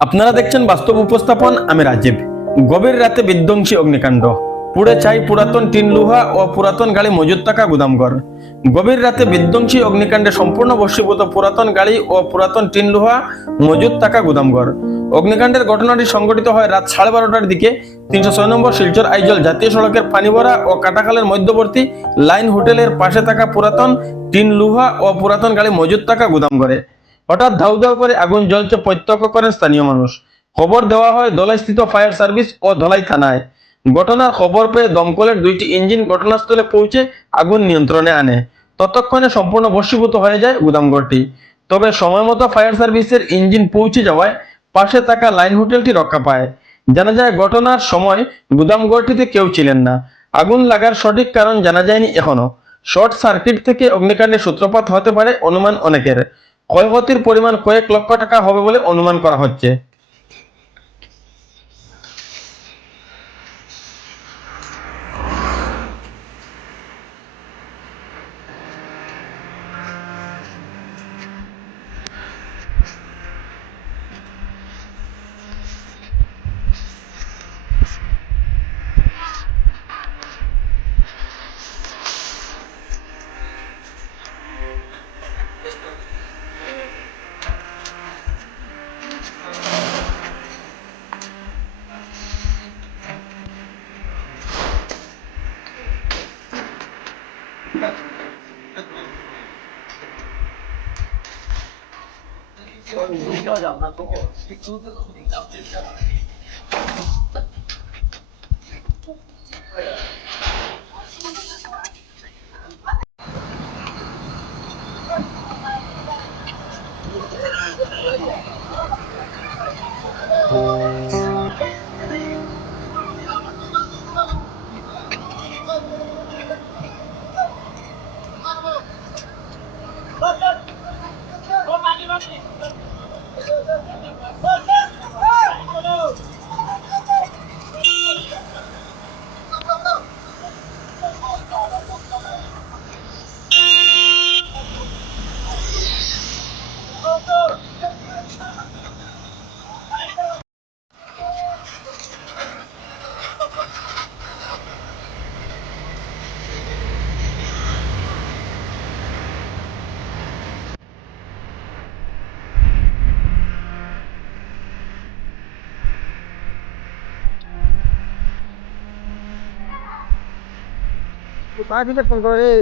আপনারা দেখছেন বাস্তব উপস্থাপন, আমি রাজীব। গভীর রাতে বিধ্বংসী অগ্নিকাণ্ড, পুড়ে ছাই পুরাতন টিন লোহা ও পুরাতন গাড়ি মজুত থাকা গুদামঘর। গভীর রাতে বিধ্বংসী অগ্নিকাণ্ডে সম্পূর্ণ ভস্মীভূত পুরাতন গাড়ি ও পুরাতন টিন লোহা মজুত থাকা গুদামঘর। অগ্নিকাণ্ডের ঘটনাটি সংঘটিত হয় রাত 12:30টার দিকে 306 নম্বর শিলচর আইজল জাতীয় সড়কের পানিভরা ও কাটাখালের মধ্যবর্তী লাইন হোটেলের পাশে থাকা পুরাতন টিন লোহা ও পুরাতন গাড়ি মজুত থাকা গুদামঘরে। হঠাৎ ধাউ ধাউ করে আগুন জ্বলছে প্রত্যক্ষ করেন স্থানীয় মানুষ। খবর দেওয়া হয় ধলাইস্থিত ফায়ার সার্ভিস ও ধলাই থানায়। ঘটনার খবর পেয়ে দমকলের 2টি ইঞ্জিন ঘটনাস্থলে পৌঁছে আগুন নিয়ন্ত্রণে আনে। ততক্ষণে সম্পূর্ণ ভস্মীভূত হয়ে যায় গুদামঘরটি। তবে সময়মতো ফায়ার সার্ভিসের ইঞ্জিন পৌঁছে যাওয়ায় পাশে থাকা লাইন হোটেলটি রক্ষা পায়। জানা যায় ঘটনার সময় গুদামঘরটিতে কেউ ছিলেন না। আগুন লাগার সঠিক কারণ জানা যায়নি এখনো। শর্ট সার্কিট থেকে অগ্নিকাণ্ডের সূত্রপাত হতে পারে অনুমান অনেকের। ক্ষয়ক্ষতির পরিমাণ কয়েক লক্ষ টাকা হবে বলে অনুমান করা হচ্ছে। কোথায় দিতে ফোন করে রে?